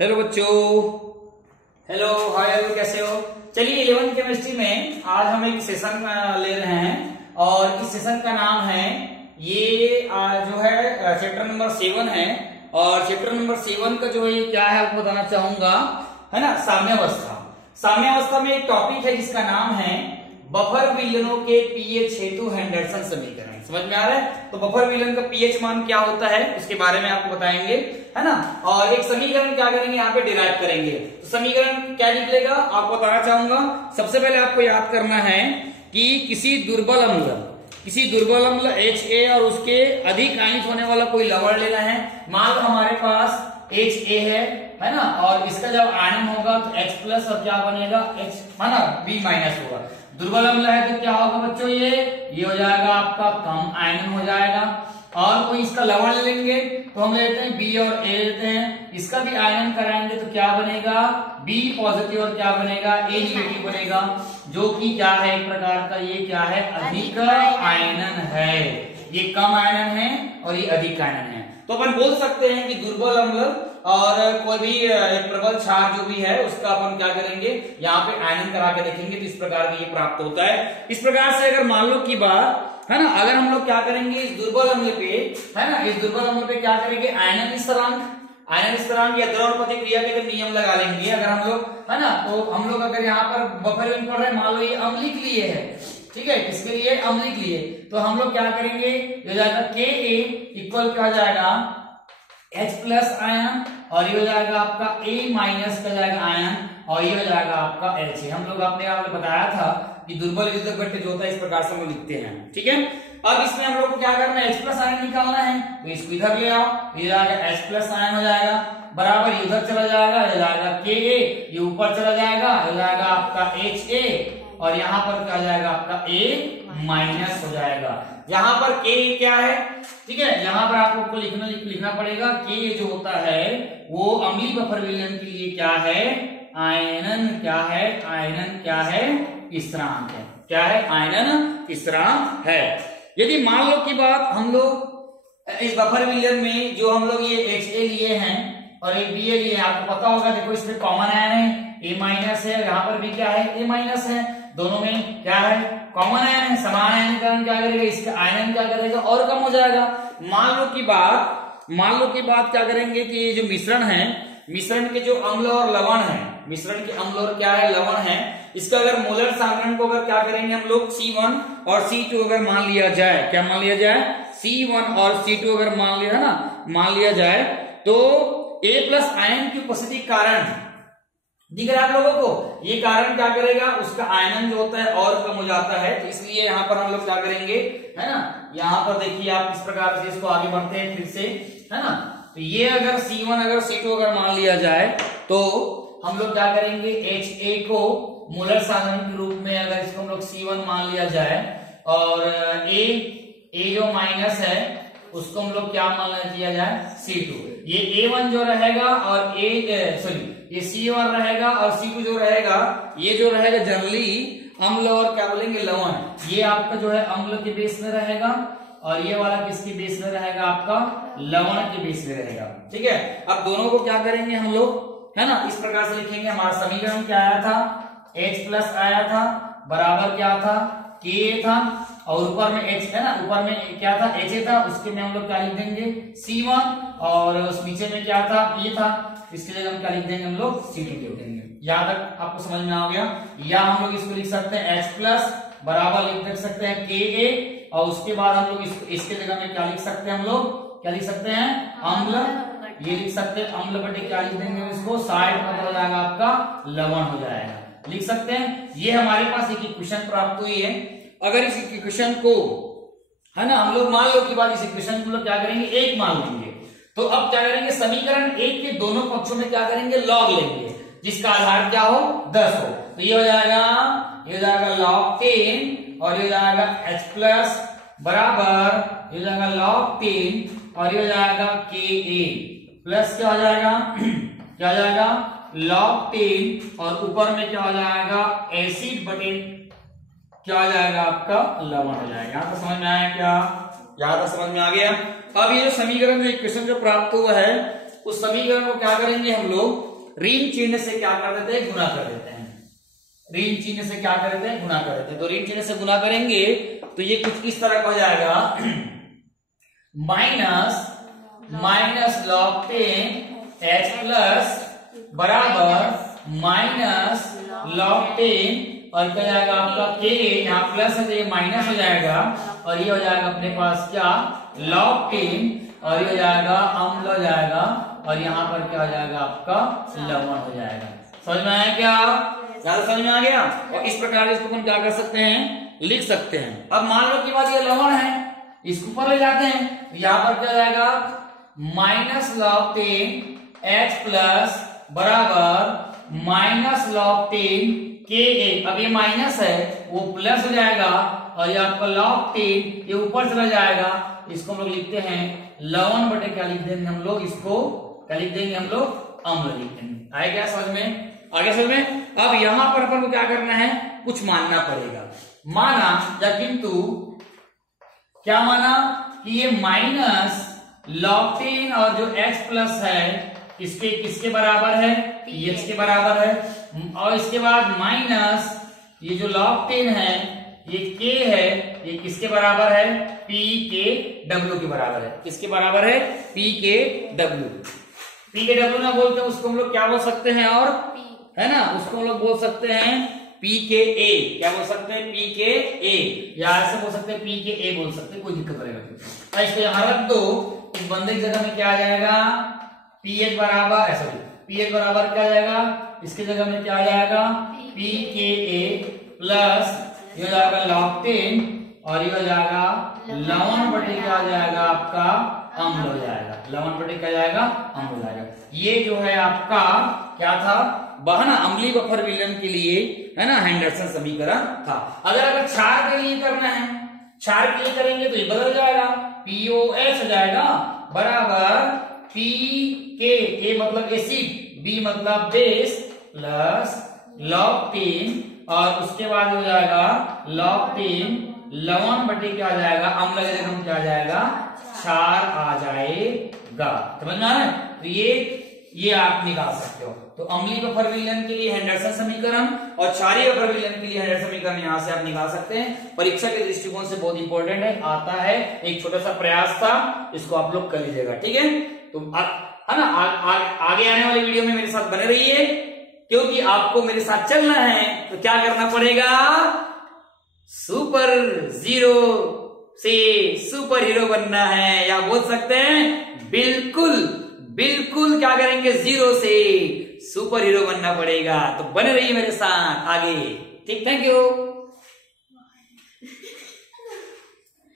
Hello बच्चों। Hello hi, कैसे हो? चलिए 11th केमिस्ट्री में आज हम एक सेशन ले रहे हैं और इस सेशन का नाम है जो है चैप्टर नंबर 7 है। और चैप्टर नंबर 7 का जो है ये क्या है आपको बताना चाहूंगा, है ना, साम्यावस्था। साम्यावस्था में एक टॉपिक है जिसका नाम है बफर विलयनों के पीएच हेतु हेंडरसन समीकरण। समझ में आ रहा है? तो बफर विलयन का पीएच मान क्या होता है उसके बारे में आपको बताएंगे, है ना। और एक समीकरण क्या करेंगे यहाँ पे डिराइव करेंगे। तो समीकरण क्या निकलेगा आपको बताना चाहूंगा। सबसे पहले आपको याद करना है कि किसी दुर्बल अम्ल HA और उसके अधिक आयनित होने वाला कोई लवण लेना है। मान लो हमारे पास HA है ना, और इसका जब आयनन होगा तो H प्लस और क्या बनेगा H, है ना, B माइनस होगा। दुर्बल अम्ल है तो क्या होगा बच्चों, ये हो जाएगा आपका कम आयनन हो जाएगा। और कोई इसका लवण लेंगे तो हम लेते हैं B और A लेते हैं, इसका भी आयनन कराएंगे तो क्या बनेगा B पॉजिटिव और क्या बनेगा A निगेटिव बनेगा, जो कि क्या है एक प्रकार का ये क्या है अधिक आयनन है। ये कम आयनन है और ये अधिक आयनन है। तो अपन बोल सकते हैं कि दुर्बल अम्ल और कोई भी एक प्रबल क्षार जो भी है उसका अपन क्या करेंगे यहाँ पे आयनन करा के देखेंगे तो इस प्रकार का ये प्राप्त होता है। इस प्रकार से अगर मान लो की बात है ना, अगर हम लोग क्या करेंगे इस दुर्बल अम्ल पे, है ना, इस दुर्बल अम्ल पे क्या करेंगे आयनन स्थिरांक या द्रवण प्रतिक्रिया के नियम लगा लेंगे। अगर हम लोग, है ना, तो हम लोग अगर यहाँ पर बफर विलयन पढ़ रहे हैं, मान लो ये अम्ली के लिए है, ठीक है, किसके लिए अम्ली के लिए, तो हम लोग क्या करेंगे हो जाएगा Ka इक्वल क्या हो जाएगा H प्लस आयन और ये हो जाएगा आपका A माइनस का जाएगा आयन और ये हो जाएगा आपका H। हम लोग आपने बताया था कि दुर्बल विद्युत घट्ट जो होता है इस प्रकार से हम लिखते हैं, ठीक है। अब इसमें हम लोग को क्या करना है H प्लस आयन निकालना है, तो इसको इधर ले आओ, ये जाएगा H प्लस आयन हो जाएगा बराबर, ये उधर चला जाएगा, ये जाएगा Ka, ये ऊपर चला जाएगा, ये जाएगा आपका HA और यहाँ पर क्या जाएगा आपका A माइनस हो जाएगा। यहाँ पर K क्या है, ठीक है, यहाँ पर आपको लिखना पड़ेगा K जो होता है वो अम्लीय बफर विलयन के लिए क्या है आयनन क्या है स्थिरांक है। क्या है आयनन स्थिरांक है। यदि मान लो की बात हम लोग इस बफर विलयन में जो हम लोग ये HA लिए हैं और एक BA लिए हैं, आपको पता होगा देखो इसमें कॉमन आयन है A माइनस है, यहाँ पर भी क्या है A माइनस है, दोनों में क्या है कॉमन आयन है, समान आयनीकरण क्या करेगा इसका आयनन क्या करेगा और कम हो जाएगा। मान लो की बात क्या करेंगे कि ये जो मिश्रण है, मिश्रण के जो अम्ल और लवण है, मिश्रण के अम्ल और क्या है लवण है, इसका अगर मोलर सांद्रण को अगर क्या करेंगे हम लोग C1 और C2 अगर मान लिया जाए, क्या मान लिया जाए C1 और C2 अगर मान लिया जाए तो A प्लस आयन की उपस्थिति के कारण दिख रहा है आप लोगों को, ये कारण क्या करेगा उसका आयनन जो होता है और कम हो जाता है। तो इसलिए यहाँ पर हम लोग क्या करेंगे, है ना, यहाँ पर देखिए आप इस प्रकार से इसको आगे बढ़ते हैं फिर से, है ना। तो ये अगर C1 अगर C2 अगर मान लिया जाए तो हम लोग क्या करेंगे HA को मोलर सांद्रण के रूप में अगर इसको हम लोग C1 मान लिया जाए और A जो माइनस है उसको हम लोग क्या मान किया जाए C2। ये A1 जो रहेगा और ये C1 रहेगा और C2 जो रहेगा ये जो रहेगा जनरली अम्ल और क्या बोलेंगे लवण, ये आपका जो है अम्ल के बेस में रहेगा और ये वाला किसके बेस में रहेगा आपका लवण के बेस में रहेगा, ठीक है। अब दोनों को क्या करेंगे हम लोग, है ना, इस प्रकार से लिखेंगे। हमारा समीकरण क्या आया था H प्लस आया था बराबर क्या था Ka था और ऊपर में H है ना, ऊपर में क्या था HA था, उसके में हम लोग क्या लिख देंगे C1 और उस नीचे में क्या था ये था, इसके लिए हम क्या लिख देंगे हम लोग C2 लिख देंगे। यहाँ तक आपको समझ में आ गया। या हम लोग इसको लिख सकते हैं H प्लस बराबर लिख सकते हैं Ka और उसके बाद हम लोग इसके जगह में क्या लिख सकते हैं हम लोग क्या लिख सकते हैं अम्ल, ये लिख सकते हैं अम्ल बटे क्या लिख देंगे इसको साइड में हो जाएगा आपका लवण हो जाएगा, लिख सकते हैं। ये हमारे पास एक इक्वेशन प्राप्त हुई है। अगर इस इक्वेशन को, है ना, हम लोग मान लो की बात इस इक्वेशन को लोग क्या करेंगे एक मान लेंगे, तो अब क्या करेंगे समीकरण एक के दोनों पक्षों में क्या करेंगे लॉग लेंगे जिसका आधार क्या हो 10 हो। तो ये हो जाएगा log 10 और ये हो जाएगा H प्लस बराबर ये हो जाएगा log 10 और ये हो जाएगा Ka प्लस क्या हो जाएगा log 10 और ऊपर में क्या हो जाएगा एसिड बटे क्या हो जाएगा आपका लवण हो जाएगा। यहाँ तो समझ में आया क्या, यहाँ तो समझ में आ गया। अब ये जो समीकरण जो इक्वेशन जो प्राप्त हुआ है उस समीकरण को क्या करेंगे हम लोग ऋण चिन्ह से क्या कर देते हैं, गुना कर देते हैं। ऋण चिन्ह से क्या कर देते हैं, गुना कर देते हैं। तो ऋण चिन्ह से गुना करेंगे तो ये कुछ इस तरह का हो जाएगा, माइनस log 10 h प्लस बराबर माइनस log 10 और क्या जाएगा आपका k, यहाँ प्लस है तो ये माइनस हो जाएगा और ये हो जाएगा अपने पास क्या log 10 और ये हो जाएगा अम्ल हो जाएगा और यहाँ पर क्या हो जाएगा आपका लवण हो जाएगा। समझ में आया क्या, ज्यादा समझ में आ गया। और इस प्रकार इसको हम क्या कर सकते हैं, लिख सकते हैं। अब मान लो कि बात ये लवण है, इसको ऊपर ले जाते हैं तो यहाँ पर क्या जाएगा माइनस log 10 h प्लस बराबर माइनस log 10 Ka। अब ये माइनस है वो प्लस हो जाएगा और ये आपका log 10 ये ऊपर चला जाएगा। इसको हम लोग लिखते हैं लवण बटे क्या लिख देंगे हम लोग, इसको क्या लिख देंगे हम लोग, अम्ल लिख देंगे। आए क्या समझ में, आगे समझ में। अब यहां पर अपन को क्या करना है, कुछ मानना पड़ेगा। माना या किंतु क्या माना कि ये माइनस log 10 और जो h प्लस है किसके किसके बराबर है, pH के बराबर है। और इसके बाद माइनस ये जो log 10 है ये k है, ये किसके बराबर है, pKw के बराबर है। किसके बराबर है, pKw। pKw ना बोलते हैं उसको हम लोग क्या बोल सकते हैं, और है ना, उसको हम लोग बोल सकते हैं pKa। क्या बोल सकते हैं, pKa, या ऐसे बोल सकते हैं pKa बोल सकते हैं, कोई दिक्कत रहेगा। इसको यहां रख दो, इस बंदे की जगह में क्या आ जाएगा, pH बराबर सॉरी pH बराबर क्या आ जाएगा, इसकी जगह में क्या आ जाएगा pKa प्लस ये हो जाएगा log 10 और ये हो जाएगा लवण बटे क्या आ जाएगा आपका अम्ल हो जाएगा। लवण बटे क्या जाएगा, अम्ल हो जाएगा। ये जो है आपका क्या था, बहना अम्लीय बफर विलयन के लिए है ना हेंडरसन समीकरण था। अगर क्षार के लिए करना है, क्षार के लिए करेंगे तो ये बदल जाएगा, POH हो जाएगा बराबर PK, A मतलब एसिड, B मतलब बेस प्लस log 10 और उसके बाद हो जाएगा log 10 लवण बटे क्या आ जाएगा, अम्ल की जगह क्या आ जाएगा, क्षार आ जाएगा। समझ में आ रहा है। तो ये आप निकाल सकते हो। तो अम्लीय बफर विलयन के लिए हेंडरसन समीकरण और क्षारीय बफर विलयन के लिए हेंडरसन समीकरण यहां से आप निकाल सकते हैं। परीक्षा के दृष्टिकोण से बहुत इंपॉर्टेंट है, आता है, एक छोटा सा प्रयास था, इसको आप लोग कर लीजिएगा। ठीक है, तो है ना, आगे आने वाले वीडियो में मेरे साथ बने रहिए, क्योंकि आपको मेरे साथ चलना है। तो क्या करना पड़ेगा, सुपर जीरो से सुपर हीरो बनना है, या बोल सकते हैं बिल्कुल बिल्कुल क्या करेंगे, जीरो से सुपर हीरो बनना पड़ेगा। तो बने रहिए मेरे साथ आगे। ठीक, थैंक यू।